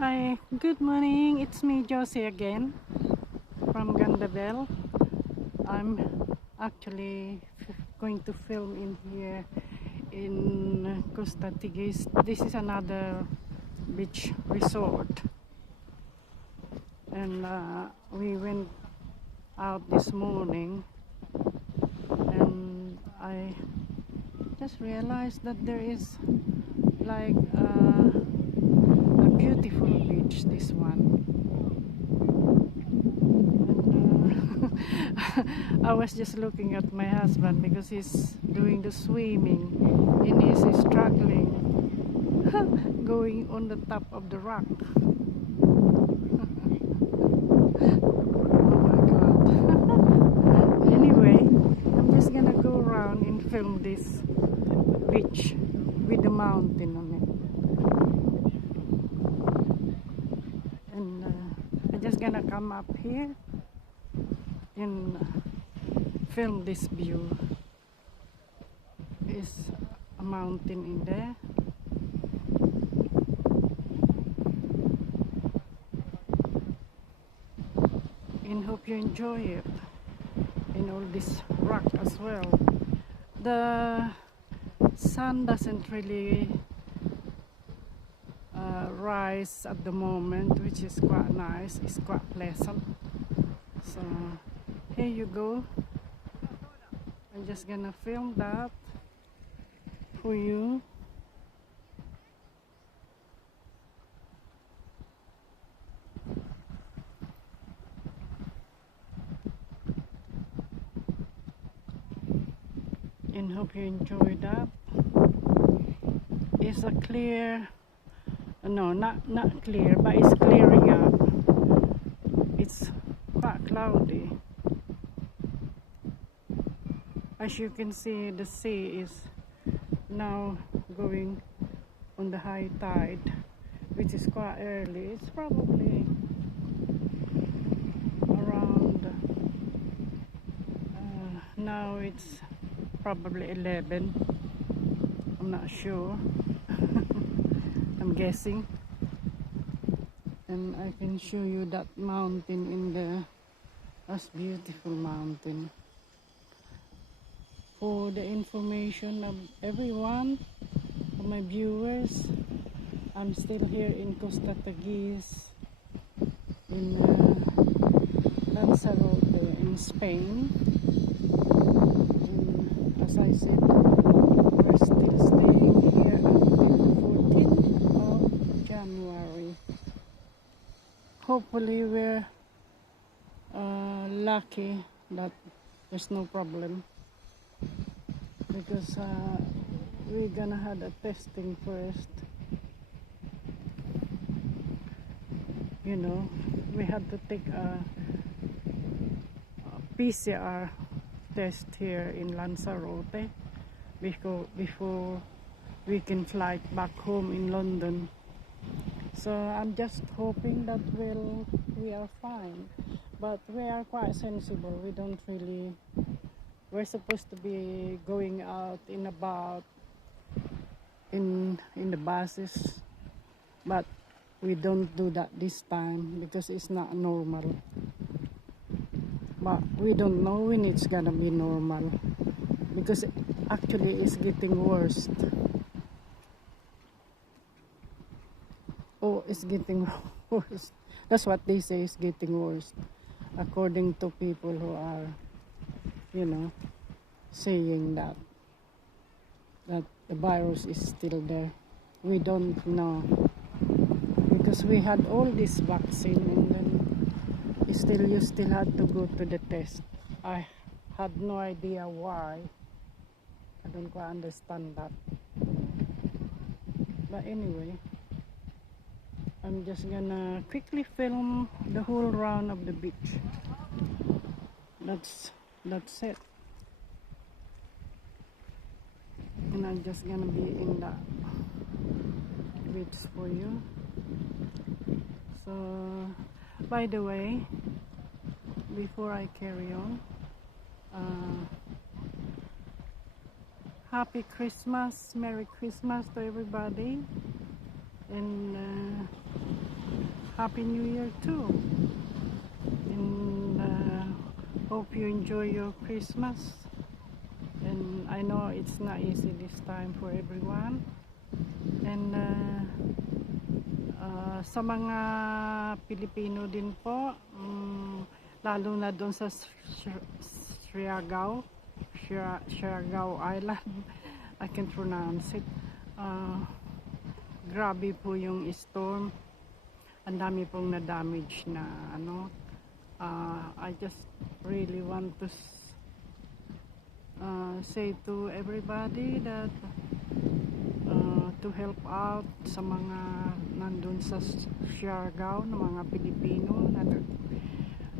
Hi, good morning. It's me, Josie, again from Gandabel. I'm actually going to film in here in Costa Tigis. This is another beach resort, and we went out this morning, and I just realized that there is like a beautiful beach, this one. I was just looking at my husband because he's doing the swimming and he's struggling going on the top of the rock. Oh my god. Anyway, I'm just gonna go around and film this beach with the mountain on it. And I'm just gonna come up here and film this view. Is a mountain in there, and hope you enjoy it, and all this rock as well. The sun doesn't really rise at the moment, which is quite nice. It's quite pleasant. So here you go. I'm just gonna film that for you. And hope you enjoy that. It's a clear, no, not clear, but it's clearing up. It's quite cloudy. As you can see, the sea is now going on the high tide, which is quite early. It's probably around now it's probably 11. I'm not sure. I'm guessing. And I can show you that mountain in there. That's beautiful mountain. For the information of everyone, for my viewers, I'm still here in Costa Tigis in Lanzarote in Spain. And as I said, we're still staying here until the 14th of January. Hopefully we're lucky that there's no problem, because we're gonna have a testing first. You know, we had to take a PCR test here in Lanzarote before we can fly back home in London. So I'm just hoping that we are fine, but we are quite sensible. We don't really, we're supposed to be going out in about in the buses, but we don't do that this time because it's not normal. But we don't know when it's gonna be normal, because actually it's getting worse. Oh, it's getting worse. That's what they say, is getting worse, according to people who are, you know, saying that the virus is still there. We don't know, because we had all this vaccine, and then you still had to go to the test. I had no idea why. I don't quite understand that. But anyway, I'm just gonna quickly film the whole round of the beach. That's it. And I'm just gonna be in that beach for you. So, by the way, before I carry on, Happy Christmas, Merry Christmas to everybody, and Happy New Year too. And hope you enjoy your Christmas. And I know it's not easy this time for everyone. And sa mga Pilipino din po, lalo na doon sa Siargao Island, I can't pronounce it. Grabe po yung storm. Ang dami pong na-damage na ano. I just really want to say to everybody that to help out sa mga nandun sa Siargao na mga Pilipino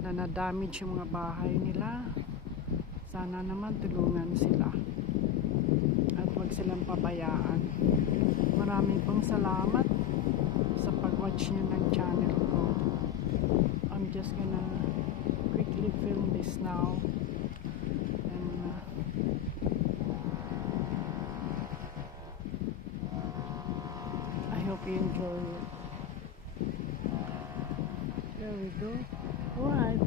na na-damage yung mga bahay nila. Sana naman tulungan sila at huwag silang pabayaan. Maraming pong salamat sa pag-watch nyo ng channel ko. I'm just gonna quickly film this now. Hope you enjoy it. There we go. Why?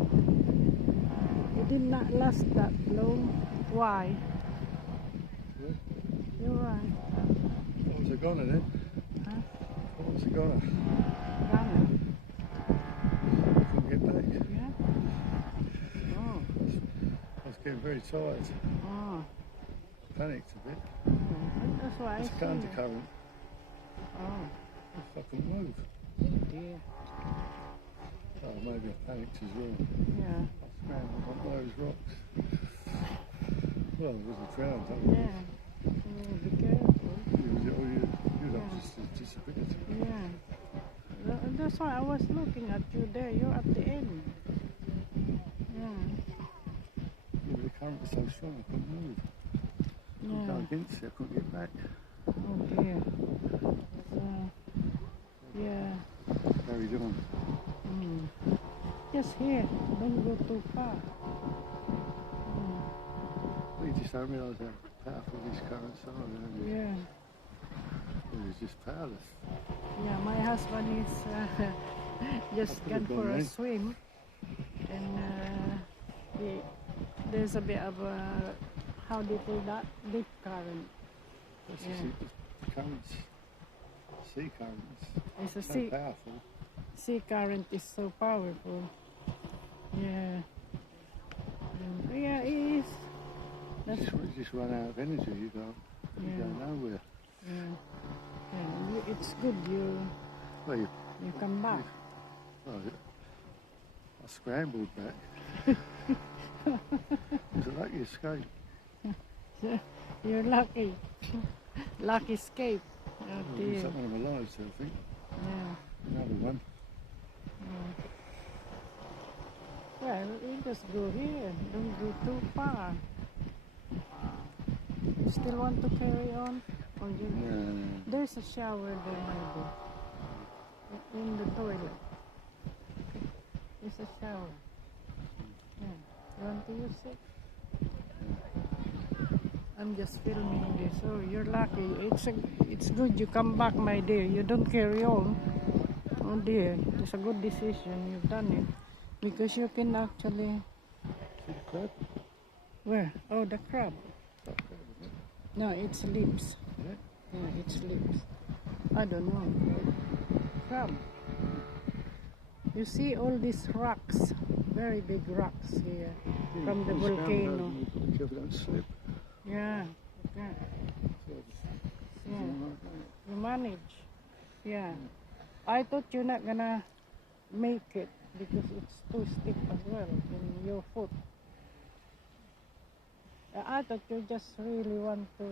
It did not last that long. Why? Yeah. You're right. What was it gonna then? Huh? What was it gonna? Ghana. Couldn't get back. Yeah? Oh. I was getting very tired. Oh. Panicked a bit. That's why I It's see. undercurrent. Oh. I couldn't move. Dear. Oh, maybe I panicked as well. Yeah. I scrambled on those rocks. Well, it wasn't drowned, huh? Yeah. Be careful. You'd have just disappeared. Yeah. That's why I was looking at you there. You're at the end. Yeah. Yeah, the current was so strong I couldn't move. Couldn't go Yeah. against it, I couldn't get back. Oh dear. Yeah. Carried on. Just here. Don't go too far. We just don't realise how powerful these currents are. Yeah. It was just powerless. Yeah, my husband is just gone for a swim, and there's a bit of a, how do you call that? Deep current. That's Yeah. the currents, sea currents, It's a so sea powerful. current is so powerful. Yeah. Yeah, it is. That's You just run out of energy. You go nowhere. yeah. Yeah. It's good Well, you come back. well, I scrambled back. It was a lucky escape. You're lucky. Lucky escape. Oh Well, dear. someone of my lives, I think. Yeah. Another one. Well, you just go here. Don't go too far. You still want to carry on? Or you... There's a shower there, maybe. In the toilet. There's a shower. Yeah. You want to use it? I'm just filming this. Oh, you're lucky. It's good you come back, my dear. You don't carry on. Oh dear, it's a good decision. You've done it because you can actually. See the crab? Where? Oh, the crab. That crab, isn't it? No, it's lips. Yeah. Yeah, it's lips. I don't know. Crab. You see all these rocks, very big rocks here from the volcano. Be careful, don't slip. Yeah. Okay. Yeah. You manage. Yeah. I thought you're not gonna make it because it's too steep as well in your foot. I thought you just really want to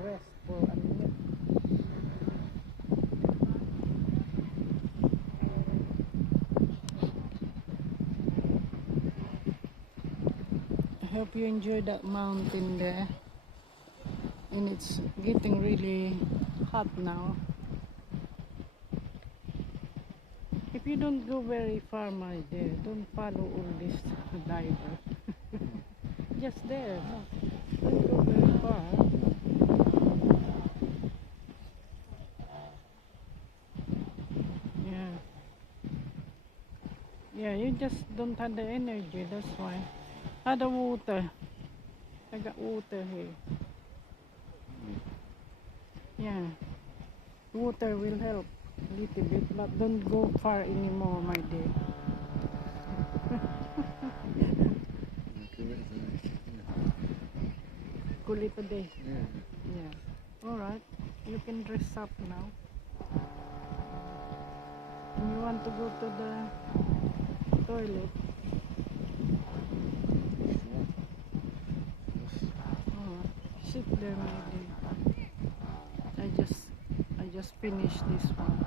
rest for a minute. I hope you enjoy that mountain there. And it's getting really hot now. If you don't go very far, my dear, don't follow all this diver. Just there, no. Don't go very far. Yeah. Yeah, you just don't have the energy, that's why. The water. I got water here. Yeah. Water will help a little bit, but don't go far anymore, my dear. Cool it today. Yeah. Yeah. Alright. You can dress up now. And you want to go to the toilet? Alright. Sit there, my dear. I just finished this one.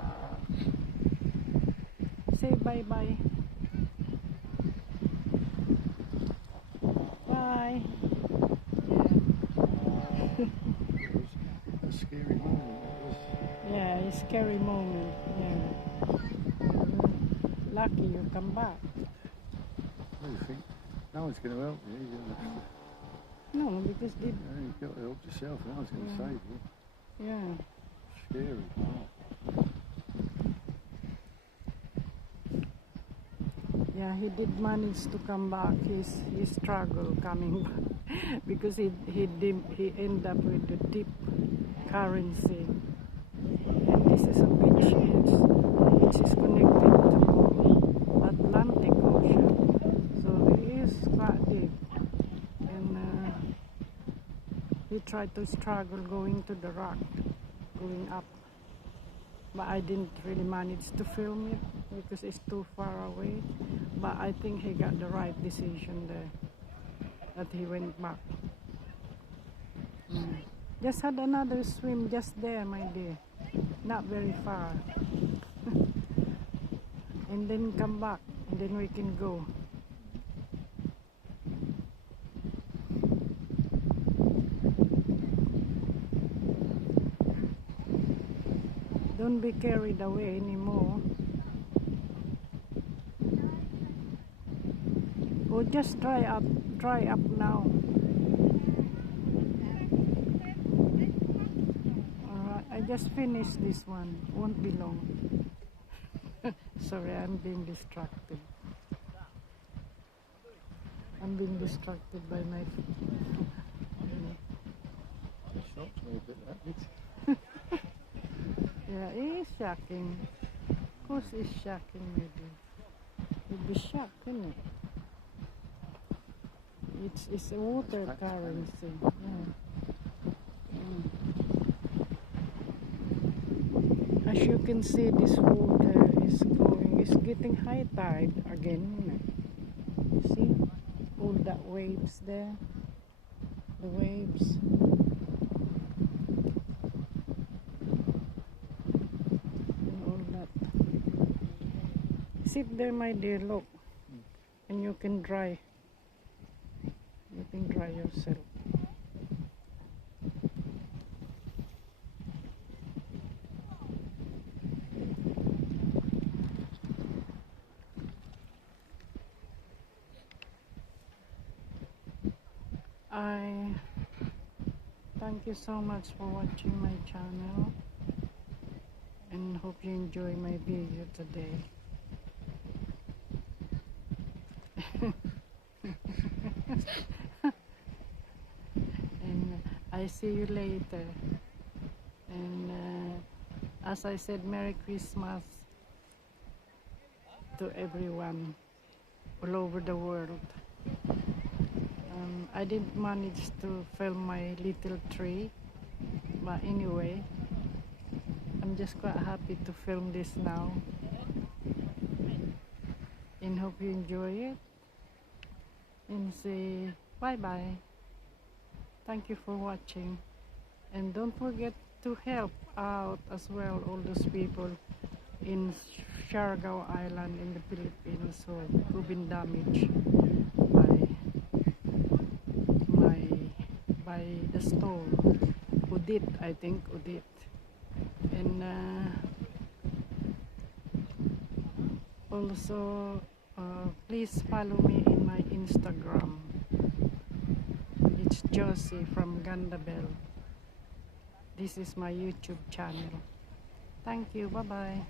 Say bye-bye. Bye. A scary moment. Yeah, it's a scary moment. Yeah. Lucky you come back. What do you think? No one's going to help you. No, because You've got to help yourself. No one's going to save you. yeah. Scary. Yeah, he did manage to come back. He struggled coming back because he ended up with the deep currency. And this is a beach which is connected to Atlantic Ocean. So it is quite deep. And he tried to struggle going to the rock, going up. But I didn't really manage to film it because it's too far away. But I think he got the right decision there, that he went back. Just had another swim just there, my dear. Not very far. And then come back, and then we can go. Don't be carried away anymore. Or just dry up now. Alright, I just finished this one. Won't be long. Sorry, I'm being distracted. I'm being distracted by my Shocks me a bit, that bit. yeah, it is shocking. Of course it's shocking, maybe. You'd be shocked, isn't it? It's a water currency. Yeah. As you can see, this water is going, it's getting high tide again. You see all that waves there, the waves. And all that. Sit there, my dear, look, and you can dry. You can dry yourself. I thank you so much for watching my channel and hope you enjoy my video today. And I see you later. And as I said, Merry Christmas to everyone all over the world. I didn't manage to film my little tree, but anyway, I'm just quite happy to film this now, and hope you enjoy it, and say bye bye. Thank you for watching, and don't forget to help out as well all those people in Siargao Island in the Philippines who've been damaged by the storm. Udit, I think, Udit. And also please follow me in my Instagram. It's Josie from Gandabel. This is my YouTube channel. Thank you. Bye bye.